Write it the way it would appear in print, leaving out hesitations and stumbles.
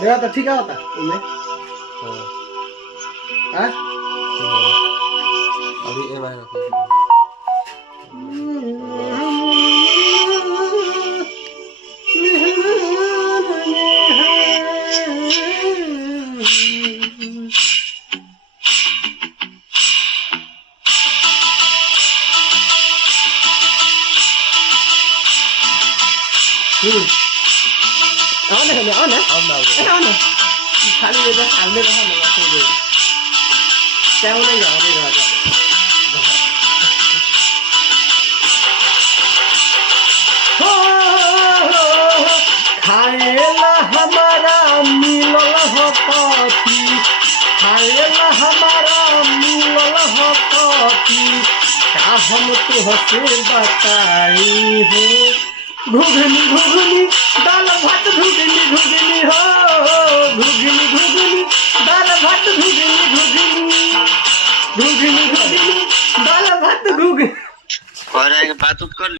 देखा तो ठीक है होता उनमें हाँ अभी ये बार आओ ना खाली ये बस आलने रहा ना बात हो गई क्या नहीं जाओ नहीं रहा खाएला हमारा मिलल हो कथी खाएला हमारा मिलल हो कथी का हम तुहसे बताई हो घुघनी घुघनी दाल भात घुघनी घुघनी हो घुघनी घुघनी दाल भात घुघनी घुघनी घुघनी घुघनी दाल भात घुघनी और बात कर